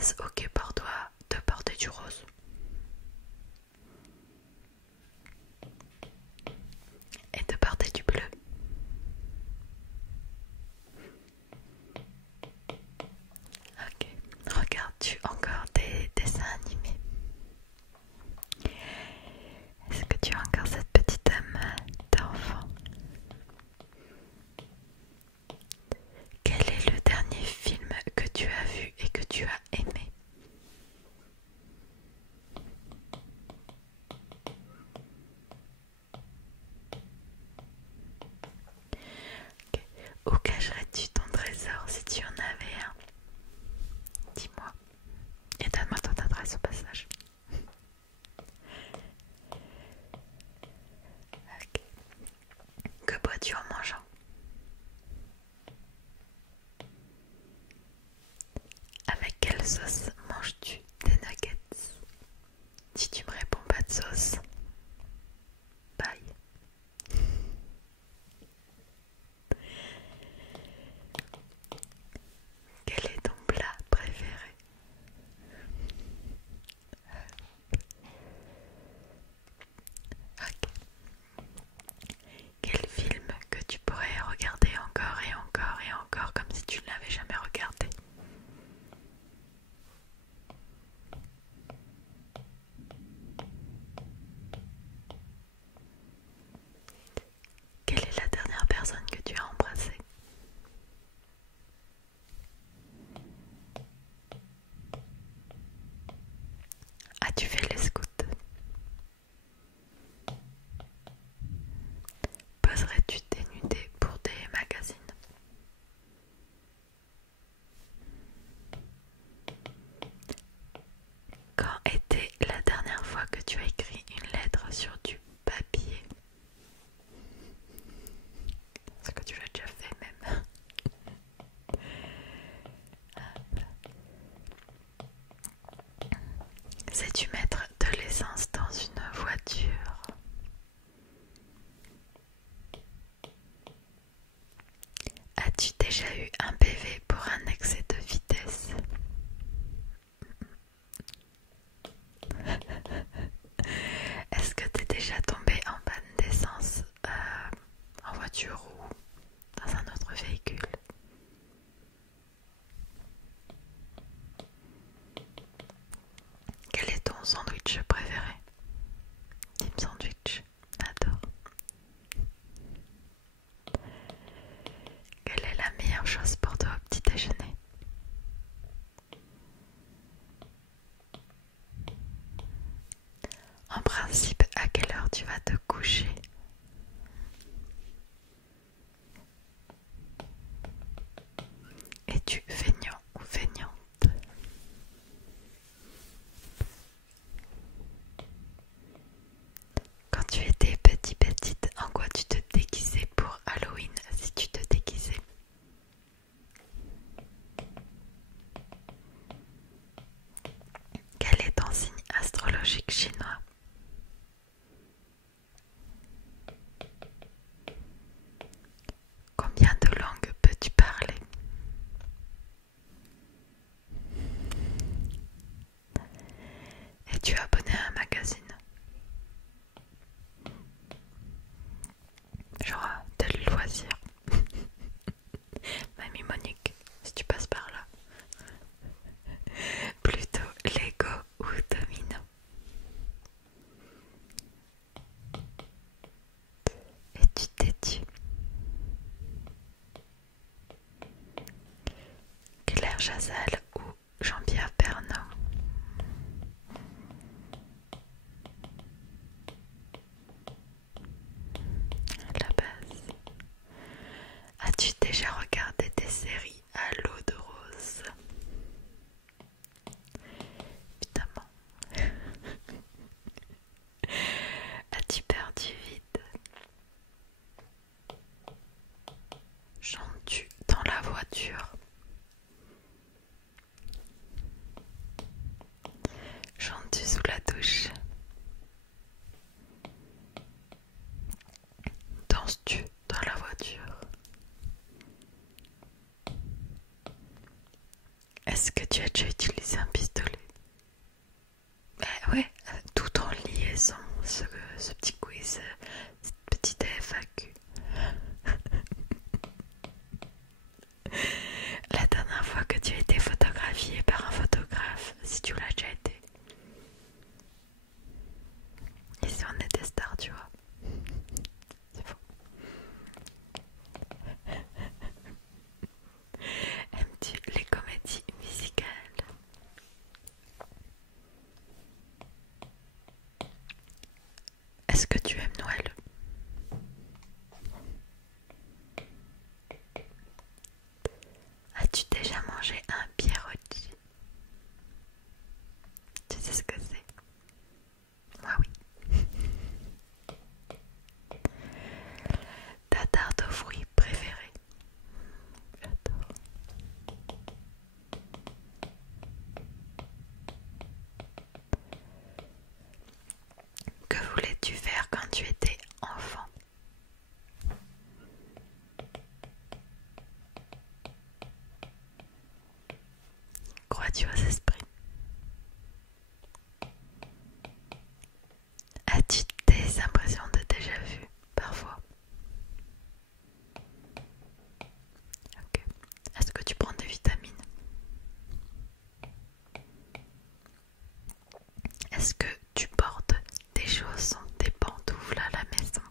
Est-ce ok pour toi de porter du rose? Et de porter du bleu? Ok. Regardes-tu encore des dessins animés? Est-ce que tu as encore cette petite âme d'enfant? Quel est le dernier film que tu as vu et que tu as aimé? Ok. Où cacherais-tu ton trésor si tu en avais un? Dis-moi. Et donne-moi ton adresse au passage. Ok. Que bois-tu en mangeant? Avec quelle sauce manges-tu des nuggets? Si tu me réponds pas de sauce, bye. Quel est ton plat préféré? Ok. Quel film que tu pourrais regarder encore et encore et encore comme si tu ne l'avais jamais regardé? Quelle est la dernière personne que tu as embrassée? As-tu fait les scouts? Poserais-tu tes nudés pour des magazines? Quand était la dernière fois que tu as écrit une lettre sur du papier? Est-ce que tu l'as déjà fait même? Sais-tu mettre de l'essence dans une voiture? As-tu déjà eu un PV pour un excès de vitesse? Est-ce que tu es déjà tombé en panne d'essence en voiture ou dans un autre véhicule? Quel est ton sandwich préféré? Team Sandwich, adore. Quelle est la meilleure chose pour toi au petit déjeuner? En principe, à quelle heure tu vas te coucher? Es-tu feignant ou feignante? Quand tu étais petite, en quoi tu te déguisais pour Halloween si tu te déguisais? Quel est ton signe astrologique chinois? Combien de langues peux-tu parler? Es-tu abonné à un magazine? Genre tel loisir. Mamie Monique, si tu passes par là. Plutôt Lego ou Domino? Es-tu têtu? Claire Chazal ou Jean-Pierre Pernaut? La base. As-tu déjà regardé des séries à l'eau de rose? Évidemment. As-tu peur du vide? Chantes-tu dans la voiture? Est-ce que tu as déjà utilisé un pistolet? Ouais, tout en liaison, ce petit quiz, cette petite FAQ. La dernière fois que tu as été photographié par un photographe, si tu l'as déjà été. Ici on est des stars, tu vois. C'est faux. Aimes-tu les comédies musicales? Est-ce que tu aimes Noël? As-tu déjà mangé un pierogi? Tu sais ce que c'est? Moi oui. Ta tarte aux fruits préférée? J'adore. Que voulais-tu faire quand tu étais enfant? Crois-tu aux esprits? As-tu des impressions de déjà-vu parfois? Ok. Est-ce que tu prends des vitamines? Est-ce que tu portes des chaussons, des pantoufles à la maison?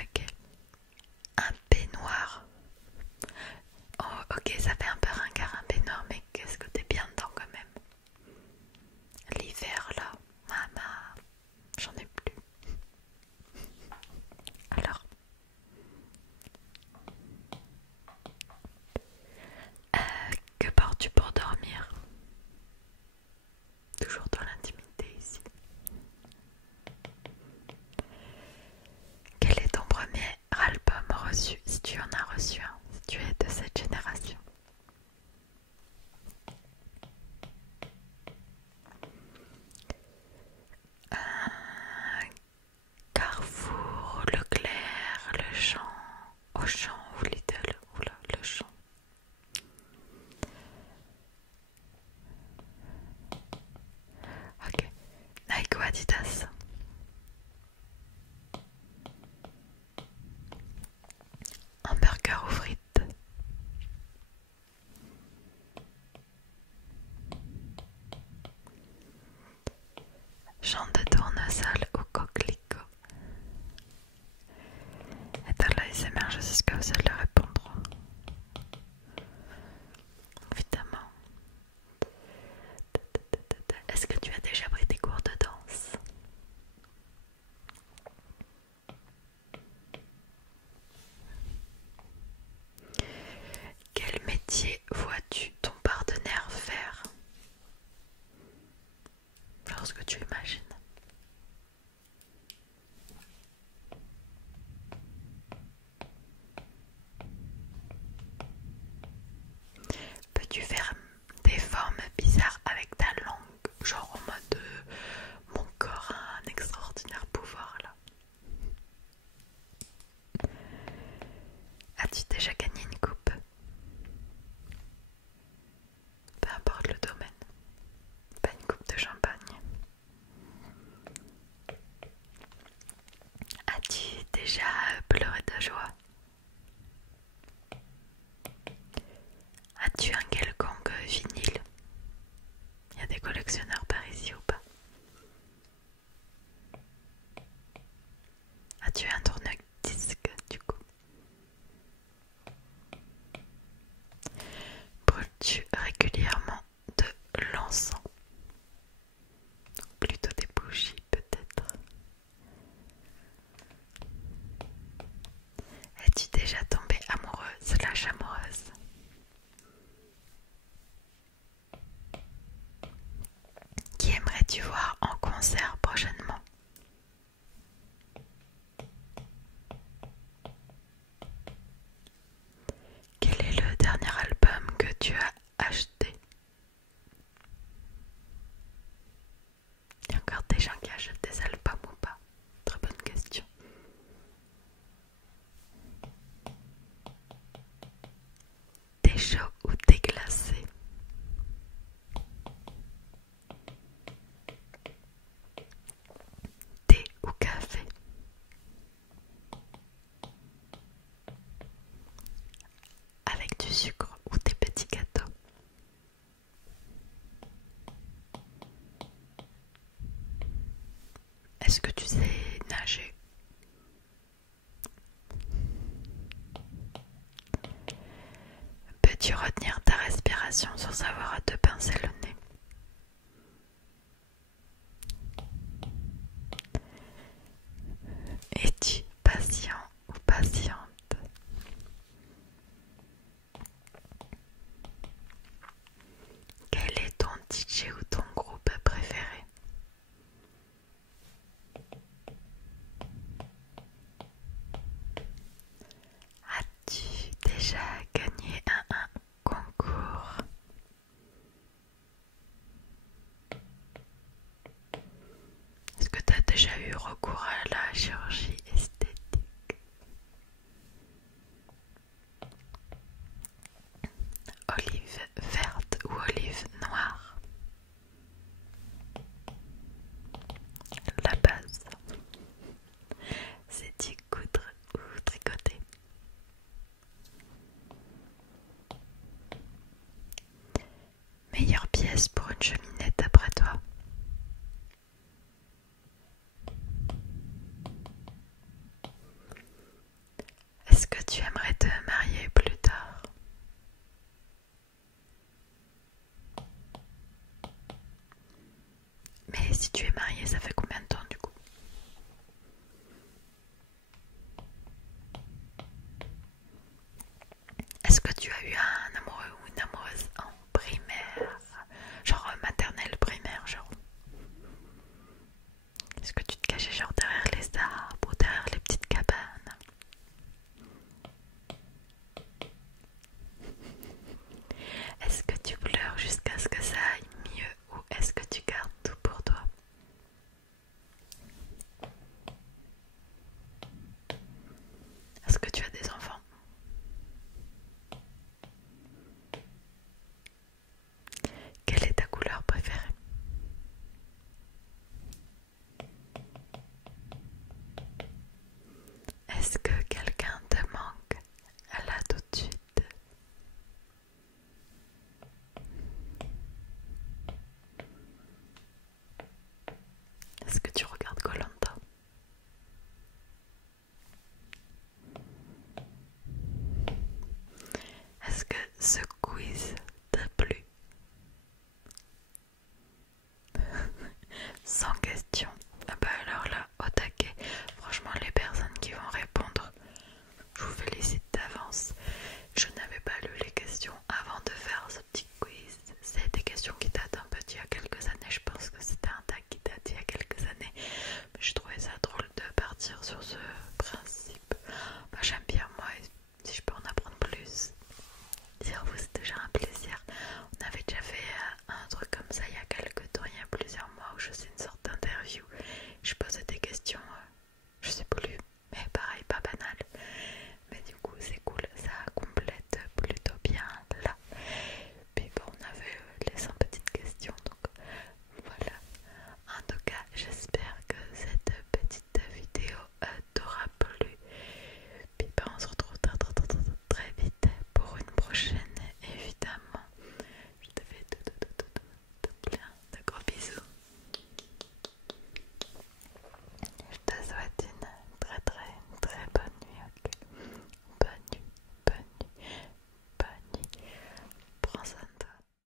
Ok. Un peignoir. Oh, ok, ça fait un peu ringard un peignoir, mais qu'est-ce que t'es bien dedans quand même. L'hiver là, maman, j'en ai plus. Alors, que portes-tu pour dormir? Toujours dans l'intimité ici. Quel est ton premier album reçu, si tu en as reçu un, si tu es de cette génération? Carrefour, Leclerc, Le Champ, Auchan ou Lidl, oula, Le Champ. Ok, Nike ou Adidas? Hamburger ou frites? Champ de tournesol ou coquelicot? Et dans l'ASMR, je sais ce que vous allez répondre. Évidemment. Est-ce que tu as déjà pris des cours de danse? Quel métier vois-tu ton partenaire faire lorsque tu imagines? Peux-tu faire des formes bizarres avec ta langue? Genre en mode mon corps a un extraordinaire pouvoir là. As-tu déjà gagné une coupe? Peu importe le domaine. Pas une coupe de champagne. As-tu déjà pleuré de joie? As-tu un quelconque vinyle? Il y a des collectionneurs par ici ou pas? As-tu un tourne-disque du coup? Est-ce que tu sais nager? Peux-tu retenir ta respiration sans savoir à te pincer le nez? Es-tu patient ou patiente? Quel est ton DJ ou ton groupe préféré? As-tu déjà gagné un concours? Est-ce que tu as déjà eu recours à la chirurgie esthétique? Olive verte ou olive noire? La base. C'est-tu coudre ou tricoter? Meilleure pièce pour une cheminette d'après toi? Est-ce que tu aimerais te marier plus tard? Mais si tu es marié, ça fait combien de temps du coup? Est-ce que tu as eu un amoureux ou une amoureuse en primaire? Genre maternelle primaire, genre? Est-ce que tu te cachais genre derrière les arbres ou derrière les petites cabanes? Est-ce que tu pleures jusqu'à ce que ça aille mieux ou est-ce que tu gardes tout pour toi? Est-ce que tu as des enfants? Quelle est ta couleur préférée? Est-ce que quelqu'un te manque là tout de suite? Est-ce que tu regardes koh? Est-ce que ce quiz